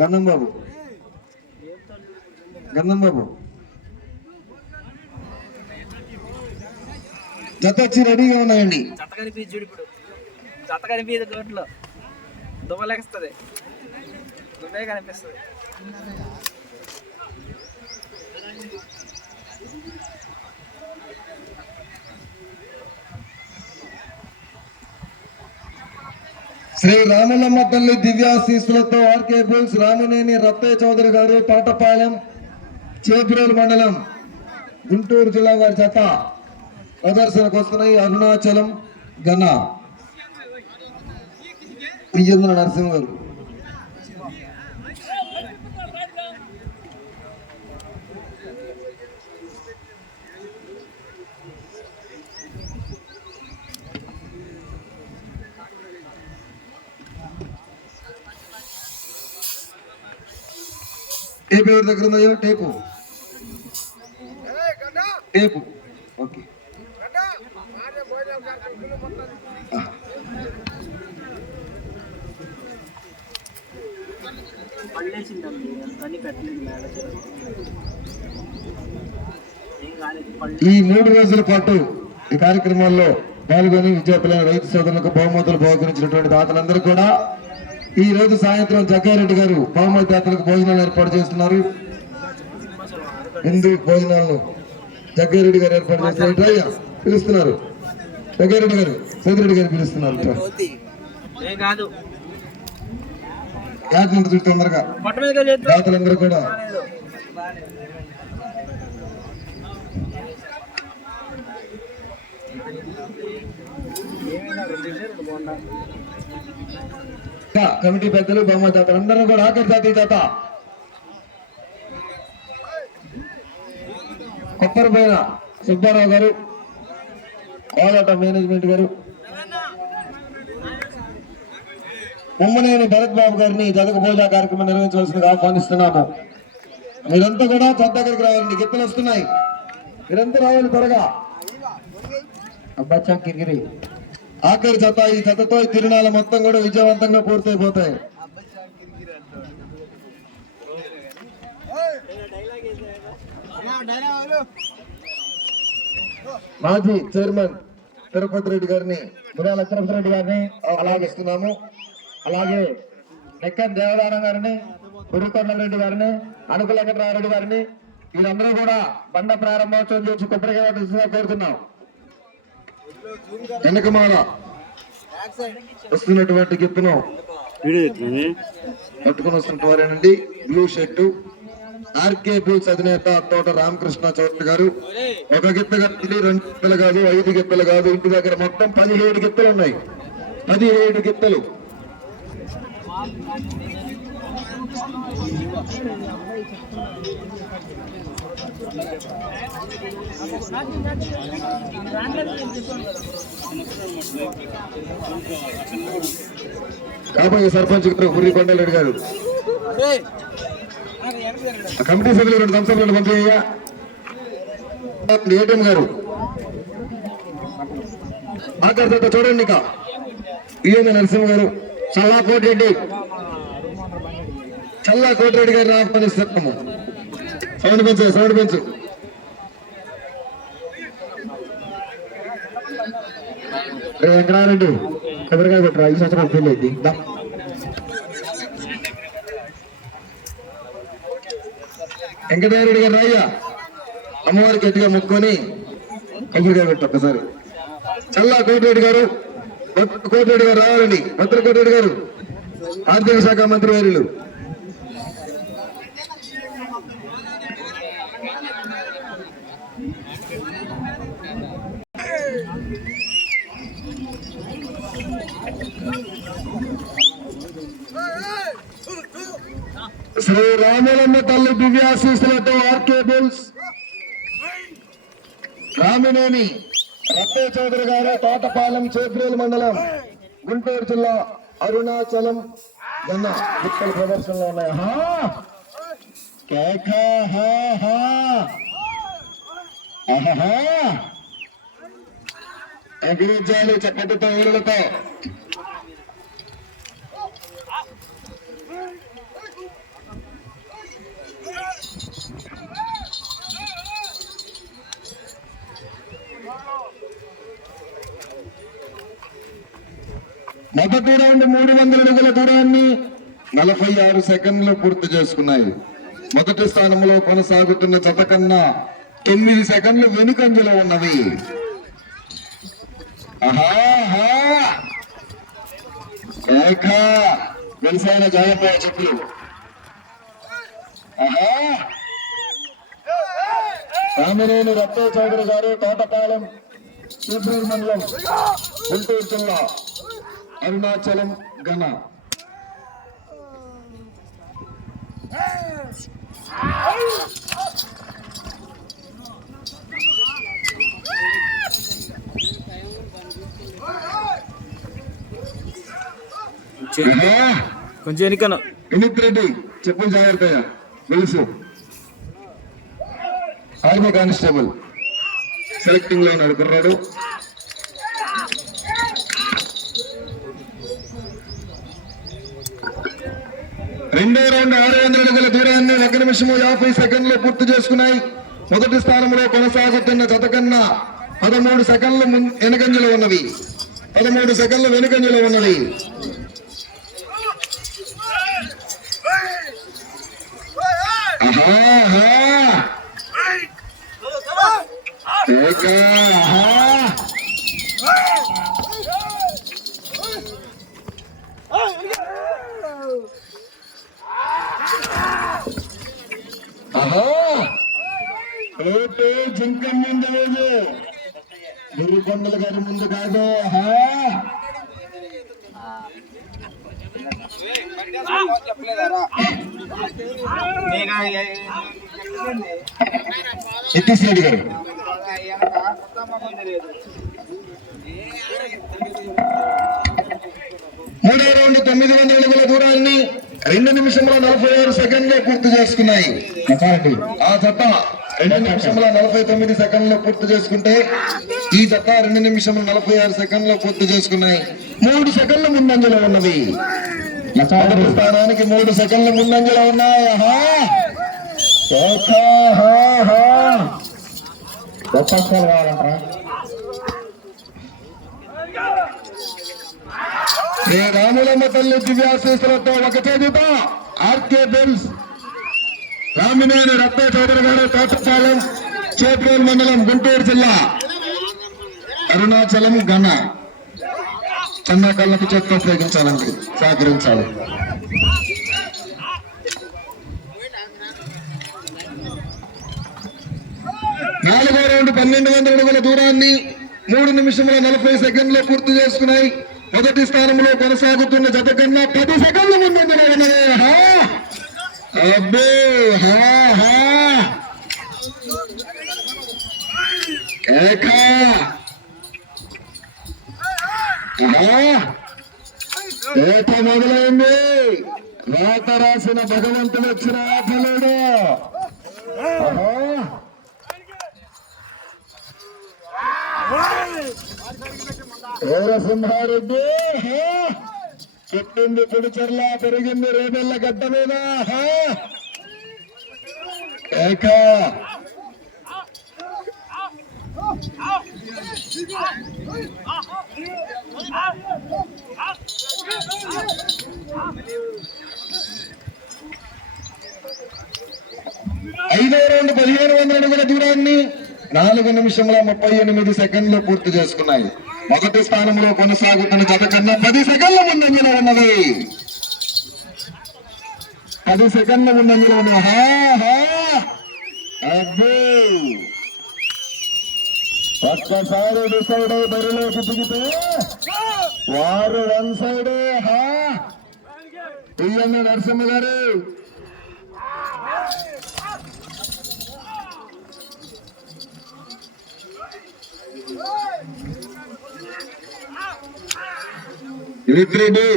గంధం బాబు. గంధం బాబు. జత వచ్చి రెడీగా ఉన్నాయండి. జత కనిపించి చూడు ఇప్పుడు. జత కనిపించదు గోట్లో దువ్వలేస్తుంది దువ్వే కనిపిస్తుంది. శ్రీ రాములమ్మ తల్లి దివ్యాశీస్సులతో ఆర్కే బుల్స్ రామినేని రత్తయ్య చౌదరి గారు తోటపాలెం చేబ్రోలు మండలం గుంటూరు జిల్లా వారి చేత ప్రదర్శనకు వస్తున్నాయి. అరుణాచలం గన విజేంద్ర నరసింహ గారు. టేప్ ఎవరి దగ్గర ఉందో టేపు. టేపు. ఓకే. ఈ మూడు రోజుల పాటు ఈ కార్యక్రమాల్లో పాల్గొని విద్యార్థులైన రైతు సోదరులకు బహుమతులు బహుకరించినటువంటి దాతలందరూ కూడా ఈ రోజు సాయంత్రం జగ్గారెడ్డి గారు బహుమతి దాతలకు భోజనాలు ఏర్పాటు చేస్తున్నారు. హిందూ భోజనాలను జగ్గారెడ్డి గారు ఏర్పాటు చేస్తున్నారు. పిలుస్తున్నారు. జగ్గారెడ్డి గారు సోదరెడ్డి గారు పిలుస్తున్నారు. ఇట్రా. ఏం కాదు. యాత్ర చుట్టూ తొందరగా? పొట్ట మీద చేద్దాం దాతలందరూ కమిటీ పెద్దలు బహుమతి దాతలు అందరూ కూడా ఆఖరి తాత దాత కొప్పరిపైన సుబ్బారావు గారు కోలాట మేనేజ్మెంట్ గారు. ఉమ్మనేని భరత్ బాబు గారిని జగక పూజా కార్యక్రమం నిర్వహించవలసిందిగా ఆహ్వానిస్తున్నాము. మీరంతా కూడా తొత్త దగ్గరికి రావాలండి గిత్తలు వస్తున్నాయి. మీరంతా రావాలి త్వరగా. అబ్బాచా కిరిగిరి ఆఖరి జత ఈ జతతో తిరునాళ్ళ మొత్తం కూడా విజయవంతంగా పూర్తయిపోతాయి. మాజీ చైర్మన్ తిరుపతి రెడ్డి గారిని గుడాల తిరుపతి రెడ్డి గారిని అలాగిస్తున్నాము అలాగే నెక్కన్ దేవదానం గారిని గురుకొండ రెడ్డి గారిని అణుకు వెంకటరామరెడ్డి గారిని వీరందరూ కూడా బండ ప్రారంభోత్సవం చేసి కొబ్బరికాయ కోరుతున్నాం. వెనకమాల వస్తున్నటువంటి గిత్తును పట్టుకుని వస్తున్న వారేనండి. బ్లూ షర్టు ఆర్కే బూల్స్ అధినేత తోట రామకృష్ణ చౌదరి గారు. ఒక గిత్త కట్టి రెండు గిత్తలు కాదు ఐదు గిత్తలు కాదు. ఇంటి దగ్గర మొత్తం పదిహేడు గిత్తలు ఉన్నాయి. పదిహేడు గిత్తలు కాబోయే సర్పంచ్ గారు హుర్రి కొండలరెడ్డి గారు. కమిటీ సభ్యులు రెండు సంవత్సరాలు పంపించయ్యా ఏటీఎం గారు. తర్వాత చూడండి ఇక. ఈఎన్ నరసింహ గారు చల్లా కోటిరెడ్డి చల్లా కోటిరెడ్డి గారిని ఆహ్వానిస్తున్నాము. సౌండ్ పెంచు సౌండ్ పెంచు వెంకటారెడ్డి కొబ్బరికాయ కొట్టరా ఈ సంవత్సరం ఫీల్ అయింది. దా. గారు రాయ్యా. అమ్మవారికి గట్టిగా మొక్కుకొని కొబ్బరికాయ పెట్టు ఒక్కసారి. చల్లా కోటిరెడ్డి గారు. కోటిరెడ్డి గారు రావాలండి. భద్ర కోటిరెడ్డి గారు. ఆర్థిక శాఖ మంత్రి వారిలు శ్రీ రాములమ్మ తల్లి దివ్యాశీస్సులతో ఆర్కే బుల్స్. రామినేని రత్తయ్య చౌదరి గారు తోటపాలెం చేబ్రేలు మండలం గుంటూరు జిల్లా అరుణాచలం గన్న గుట్టల ప్రదర్శనలో ఉన్నాయి. హా! ఎగిరించాలి చక్కటితో ఊరులతో మొదటి రౌండ్ మూడు వందల అడుగుల దూరాన్ని నలభై ఆరు సెకండ్లు పూర్తి చేసుకున్నాయి. మొదటి స్థానంలో కొనసాగుతున్న జత కన్నా తొమ్మిది సెకండ్లు వెనుకంజలో ఉన్నవి. వెలిసైన జాగ్రత్త చెప్పులు ఆహా. రామినేని రత్తే చౌదరి గారు తోటపాలెం సూపూర్ మండలం గుంటూరు జిల్లా. అరుణాచలం ఆహా! కొంచెం ఎన్నికను వినీత్ రెడ్డి చెప్పులు జాగ్రత్తగా. తెలుసు ఆర్మీ కానిస్టేబుల్. సెలెక్టింగ్లో ఉన్నాడు రెండో రౌండ్ ఆరు వందల అడుగుల దూరాన్ని ఒక నిమిషము యాభై సెకండ్లు పూర్తి చేసుకున్నాయి. మొదటి స్థానంలో కొనసాగుతున్న జత కన్నా పదమూడు సెకండ్లు వెనుకంజలో ఉన్నవి. పదమూడు సెకండ్లు వెనుకంజలో ఉన్నవి. ఆహా ఆహా ఆహా ఓటే జింకం ముందు రోజు గురుకొండల గారి ముందు కాదు. ఆహా నితీష్ రెడ్డి గారు. మూడో రౌండ్ తొమ్మిది వందల అడుగుల దూరాన్ని రెండు నిమిషంలో నలభై ఆరు సెకండ్లు పూర్తి చేసుకున్నాయి. ఆ జత రెండు నిమిషముల నలభై తొమ్మిది సెకండ్లు పూర్తి చేసుకుంటే ఈ జత రెండు నిమిషముల నలభై ఆరు సెకండ్లు పూర్తి చేసుకున్నాయి. మూడు సెకండ్ల ముందంజలో ఉన్నవి. మొదటి స్థానానికి మూడు సెకండ్ల ముందంజలో ఉన్నాయి. శ్రీ రాములమ్మ తల్లి దివ్యాశీస్సులతో ఒక చేతితో ఆర్కే బెల్స్. రామినేని రత్న చౌదరి గారు తోటపాలెం చేపూరు మండలం గుంటూరు జిల్లా. అరుణాచలం ఘన. చిన్న కళ్ళకు చేత్తో ఉపయోగించాలండి. సహకరించాలి. నాలుగో రౌండ్ పన్నెండు వందల అడుగుల దూరాన్ని మూడు నిమిషముల నలభై సెకండ్లు పూర్తి చేసుకున్నాయి. మొదటి స్థానంలో కొనసాగుతున్న జత కన్నా పది సెకండ్ల ముందు అబ్బో హా హా. కేక ఆహా! ఏట మొదలైంది. రాత రాసిన భగవంతుడు వచ్చిన ఆటలేడు ఆహా! వీరసింహారెడ్డి హా! చెప్పింది పుడిచెర్ల పెరిగింది రేపెల్ల గడ్డ మీద. ఏక! ఐదో రెండు పదిహేను వందల అడుగుల దూరాన్ని నాలుగు నిమిషంలో ముప్పై ఎనిమిది సెకండ్లు పూర్తి చేసుకున్నాయి. మొదటి స్థానంలో కొనసాగుతున్న జత కన్నా పది సెకండ్ల ముందంజలో ఉన్నది. పది సెకండ్ల ముందంజలో ఉన్నది. ఒక్కసారి డిసైడ్ అయి బరిలోకి దిగితే వారు వన్ సైడ్. హా. ఇయ్యండి నరసింహ గారు. రెడ్డి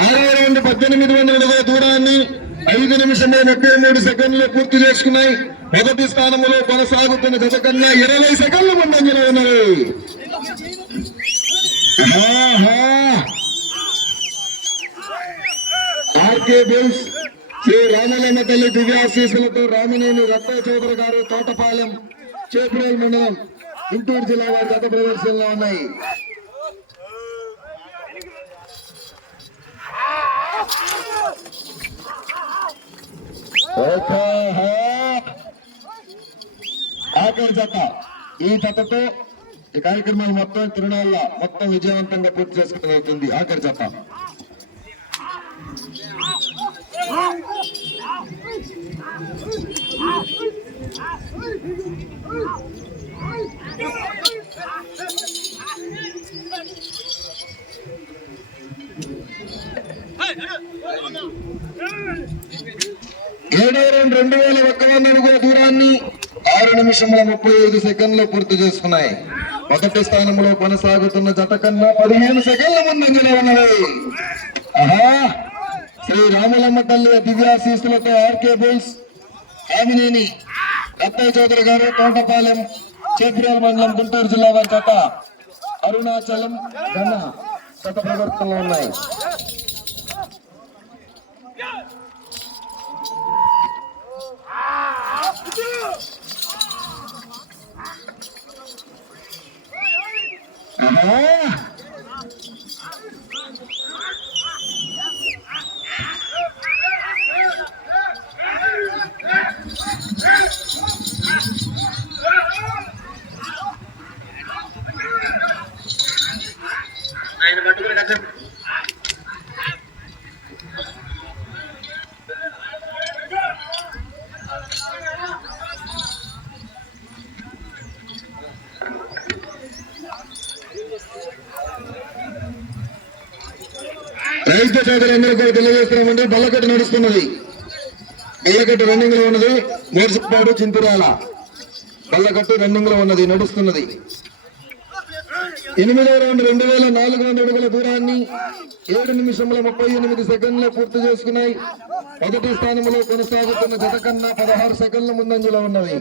ఆరు ఆరో పద్దెనిమిది వందల అడుగుల దూరాన్ని ఐదు నిమిషంలో ముప్పై మూడు సెకండ్లు పూర్తి చేసుకున్నాయి. మొదటి స్థానంలో కొనసాగుతున్న గత కన్నా ఇరవై సెకండ్లు ముందంజలో ఉన్నారు. ఆర్కే బిల్స్ శ్రీ రామలమ్మ తల్లి దివ్యాశీసులతో రామినేని రత్న చౌదరి గారు తోటపాలెం చేపురేల్ మండలం గుంటూరు జిల్లా వారి గత ప్రదర్శనలో ఉన్నాయి. ఆఖరి జత. ఈ జతతో ఈ కార్యక్రమాలు మొత్తం తిరునాళ్ళ మొత్తం విజయవంతంగా పూర్తి చేసుకోవడం అవుతుంది ఆఖరి చెప్ప ఏడో రెండు వేల ఒక్క వంద అడుగుల దూరాన్ని ఆరు నిమిషముల ముప్పై ఐదు సెకండ్లు పూర్తి చేసుకున్నాయి. మొదటి స్థానంలో కొనసాగుతున్న జత కన్నా పదిహేను సెకండ్ల ముందంజలో ఉన్నది. ఆహా. శ్రీ రామలమ్మ తల్లి దివ్యాశీస్సులతో ఆర్కే బుల్స్ కామినేని రత్తయ్య చౌదరి గారు తోటపాలెం చేతిరాల మండలం గుంటూరు జిల్లా వారి జత అరుణాచలం గన్న గత ప్రవర్తనలో ఉన్నాయి. ఆహా కార్యక్రమం తెలియజేస్తున్నామంటే బల్లకట్టు నడుస్తున్నది. బల్లకట్టు రన్నింగ్లో ఉన్నది. నేర్చుకున్నాడు చింతరాల. బల్లకట్టు రన్నింగ్లో ఉన్నది నడుస్తున్నది. ఎనిమిదో రౌండ్ రెండు వేల నాలుగు వందల అడుగుల దూరాన్ని ఏడు నిమిషంలో ముప్పై ఎనిమిది సెకండ్లు పూర్తి చేసుకున్నాయి. మొదటి స్థానంలో కొనసాగుతున్న జత కన్నా పదహారు సెకండ్ల ముందంజలో ఉన్నవి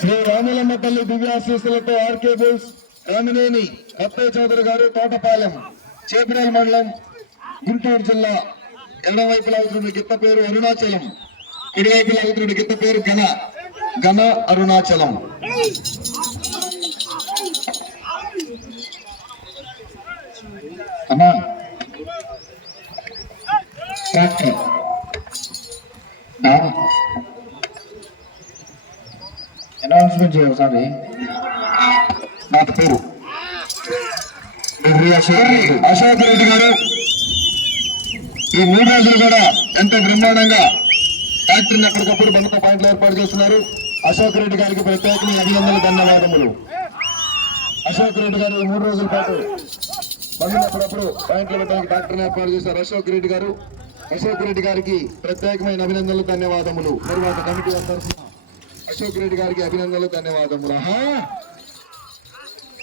శ్రీ రామలమ్మ తల్లి దివ్యాశీస్సులతో ఆర్కే బుల్స్ రామినేని రత్తయ్య చౌదరి గారు తోటపాలెం చేపరేల్ మండలం గుంటూరు జిల్లా ఎడమవైపు లాగుతున్న గిత్త పేరు అరుణాచలం కుడివైపు లాగుతున్న గిత్త పేరు ఘన ఘన అరుణాచలం. అమ్మా. ట్రాక్టర్. అనౌన్స్మెంట్ చేయ ఒకసారి. నా పేరు అశోక్ రెడ్డి. గారు. ఈ మూడు రోజులు కూడా ఎంతో బ్రహ్మాండంగా ఫ్యాక్టరీని ఎప్పటికప్పుడు బంధుత్వ పాయింట్లు ఏర్పాటు చేస్తున్నారు. అశోక్ రెడ్డి గారికి ప్రత్యేకమైన అభినందనలు ధన్యవాదములు. అశోక్ రెడ్డి గారు మూడు రోజుల పాటు బంధువులు ఎప్పుడప్పుడు పాయింట్లు పెట్టడానికి డాక్టర్ని ఏర్పాటు చేశారు. అశోక్ రెడ్డి గారు అశోక్ రెడ్డి గారికి ప్రత్యేకమైన అభినందనలు ధన్యవాదములు. నిర్వాహక కమిటీ తరఫున అశోక్ రెడ్డి గారికి అభినందనలు ధన్యవాదములు. ఆహా.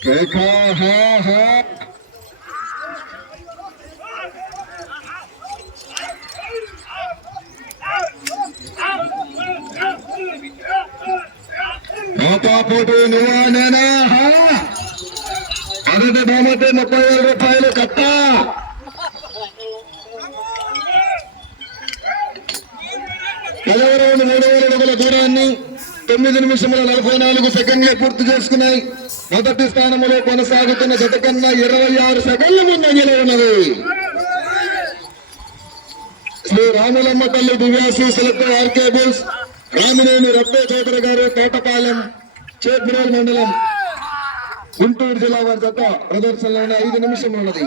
కేక, మొదటి బహుమతి ముప్పై వేల రూపాయలు కట్ట! పదవ మూడు వేల అడుగుల దూరాన్ని తొమ్మిది నిమిషముల నలభై నాలుగు సెకండ్లే పూర్తి చేసుకున్నాయి మొదటి స్థానంలో కొనసాగుతున్న జత కన్నా ఇరవై ఆరు సెకండ్ల ముందంజలో ఉన్నది శ్రీ రాములమ్మ తల్లి దివ్యాశీసులతో ఆర్కే బుల్స్ రామినేని రత్న చౌదరి గారు తోటపాలెం చేపురేల్ మండలం గుంటూరు జిల్లా వారి జత ప్రదర్శనలో ఐదు నిమిషం ఉన్నది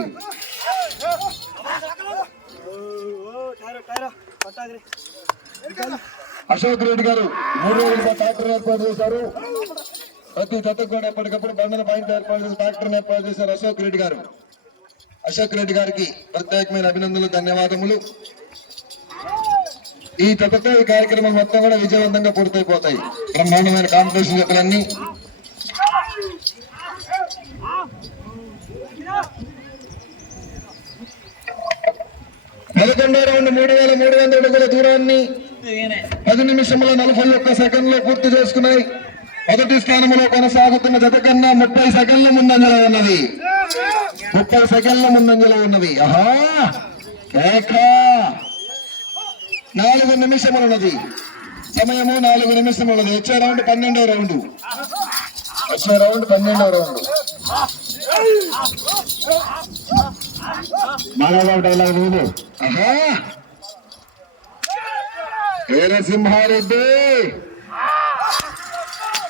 అశోక్ రెడ్డి గారు మూడు రోజులుగా ట్రాక్టర్ ఏర్పాటు చేశారు. ప్రతి జతకు కూడా ఎప్పటికప్పుడు బండల పాయింట్ ఏర్పాటు చేసి ట్రాక్టర్ ఏర్పాటు చేశారు అశోక్ రెడ్డి గారు. అశోక్ రెడ్డి గారికి ప్రత్యేకమైన అభినందనలు ధన్యవాదములు. ఈ జతతో ఈ కార్యక్రమం మొత్తం కూడా విజయవంతంగా పూర్తయిపోతాయి. బ్రహ్మాండమైన కాంపిటీషన్ జతలన్నీ. పదకొండో రౌండ్ మూడు వేల మూడు వందల అడుగుల దూరాన్ని పది నిమిషముల నలభై ఒక్క సెకండ్లు పూర్తి చేసుకున్నాయి. మొదటి స్థానంలో కొనసాగుతున్న జత కన్నా ముప్పై సెకండ్ల ముందంజలో ఉన్నది. ముప్పై సెకండ్ల ముందంజలో ఉన్నది. ఆహా! కేక! నాలుగు నిమిషములున్నది. సమయము నాలుగు నిమిషములున్నది. వచ్చే రౌండ్ పన్నెండో రౌండ్. వచ్చే రౌండ్ పన్నెండో రౌండ్. మానవ డైలాగ్ నువ్వు ఆహా! వీరసింహారెడ్డి!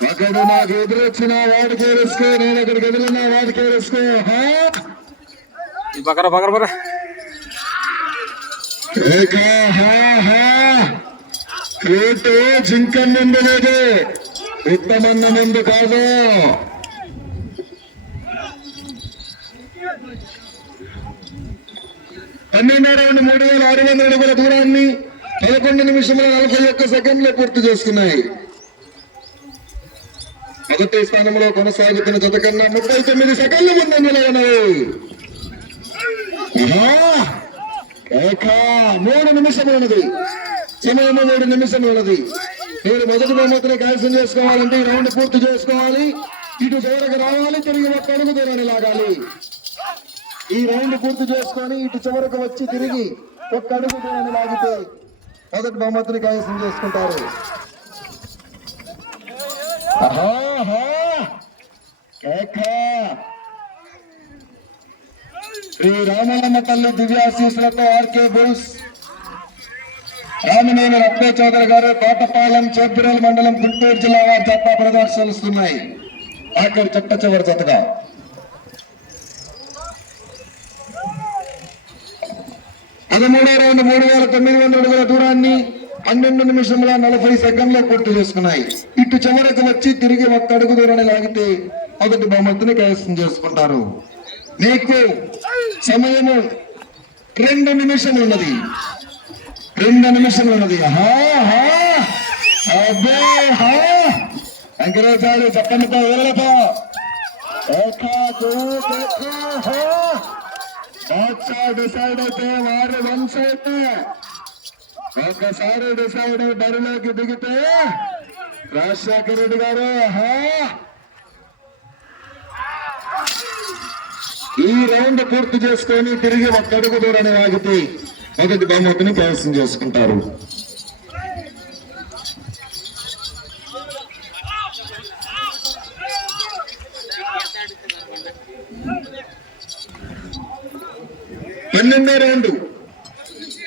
ఒకడు నాకు ఎదురొచ్చిన వాడికి ఎరుసుకో నేను అక్కడికి ఎదురున్నా వాడికి ఎరుసుకో ఆహా బకర బకర బకర. క్రేటు జింకన్నందు లేదు ఉత్తమన్న ముందు కాదు. పన్నెండో రౌండ్ మూడు వేల ఆరు వందల అడుగుల దూరాన్ని పదకొండు నిమిషముల నలభై ఒక్క సెకండ్లు పూర్తి చేసుకున్నాయి. మొదటి స్థానంలో కొనసాగుతున్న జత కన్నా ముప్పై తొమ్మిది సెకండ్ల ముందు ఉన్నాయి ఆహా! మూడు నిమిషములు ఉన్నది సమయము మూడు నిమిషములు ఉన్నది మీరు మొదటి బహుమతిని కైవసం చేసుకోవాలంటే ఈ రౌండ్ పూర్తి చేసుకోవాలి. ఇటు చివరకు రావాలి తిరిగి ఒక అడుగు దూరాన్ని లాగాలి. ఈ రౌండ్ పూర్తి చేసుకొని ఇటు చివరకు వచ్చి తిరిగి ఒక్క అడుగు దూరాన్ని లాగితే మొదటి బహుమతిని కైవసం చేసుకుంటారు. శ్రీ రామలమ్మ తల్లి దివ్యాశీసులతో ఆర్కే బుల్స్. రామినేని రత్నే చౌదరి గారు కోటపాలెం చేపిరల్ మండలం గుంటూరు జిల్లా వారి జత ప్రదర్శనలుస్తున్నాయి ఆఖరి చట్ట చివరి జతగా. పదమూడో రౌండ్ మూడు వేల తొమ్మిది వందల అడుగుల దూరాన్ని పన్నెండు నిమిషముల నలభై సెకండ్లో పూర్తి చేసుకున్నాయి. ఇటు చివరకు వచ్చి తిరిగి ఒక్క అడుగు దూరాన్ని లాగితే మొదటి బహుమతిని కైవసం చేసుకుంటారు. మీకు సమయము రెండు నిమిషములు ఉన్నది. రెండు నిమిషములు ఉన్నది. హా హా అబ్బే డిసైడ్ అయితే వారు వన్ సైడ్ ఒకసారి డిసైడ్ అయి బరిలోకి దిగితే రాజశేఖర రెడ్డి గారు ఈ రౌండ్ పూర్తి చేసుకొని తిరిగి ఒక్కడుగు దూరాన్ని ఆగితే మొదటి బహుమతిని కైవసం చేసుకుంటారు. పన్నెండో రెండు.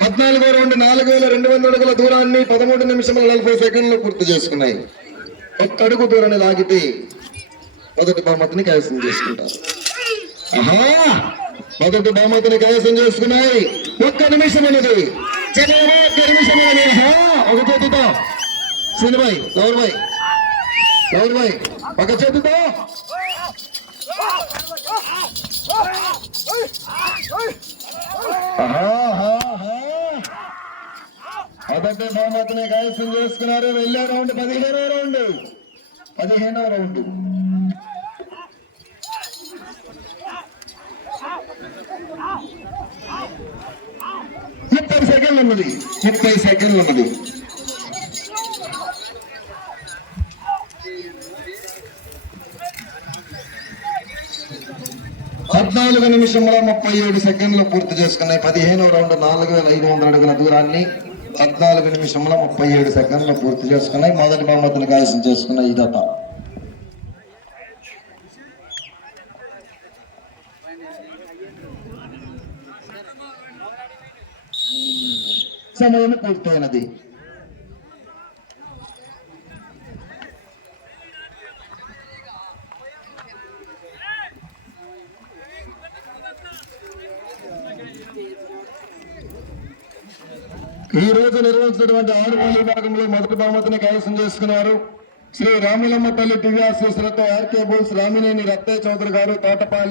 పద్నాలుగో రౌండ్ నాలుగు వేల రెండు వందల అడుగుల దూరాన్ని పదమూడు నిమిషముల నలభై సెకండ్లు పూర్తి చేసుకున్నాయి. ఒక్క అడుగు దూరాన్ని లాగితే మొదటి బహుమతిని కైవసం చేసుకుంటారు. ఆహా! మొదటి బహుమతిని కైవసం చేసుకున్నాయి. ఒక్క నిమిషం అనేది. ఒక్క నిమిషం అనేది. ఒక చేతితో. సినిమాయ్ గౌరవాయ్ గౌరవాయ్ ఒక చేతితో. మొదటి బహుమతిని కైవసం చేసుకున్నారు. వెళ్ళే రౌండ్ పదిహేనో రౌండ్. పదిహేనో రౌండ్. ముప్పై సెకండ్లు ఉన్నది. ముప్పై సెకండ్లు ఉన్నది. పద్నాలుగు నిమిషముల ముప్పై ఏడు సెకండ్లు పూర్తి చేసుకున్నాయి పదిహేను రౌండ్ నాలుగు వేల ఐదు వందల అడుగుల దూరాన్ని పద్నాలుగు నిమిషముల ముప్పై ఏడు సెకండ్లు పూర్తి చేసుకున్నాయి. మొదటి బహుమతిని కైవసం చేసుకున్నాయి ఇదట సమయం పూర్తయినది. ఈ రోజు నిర్వహించినటువంటి ఆరుపల్లి భాగంలో మొదటి బహుమతిని కైవసం చేసుకున్నారు. శ్రీ రాములమ్మ తల్లి దివ్యాశీస్సులతో ఆర్కే బోల్స్ రామినేని రత్తయ్య చౌదరి గారు తోటపాలి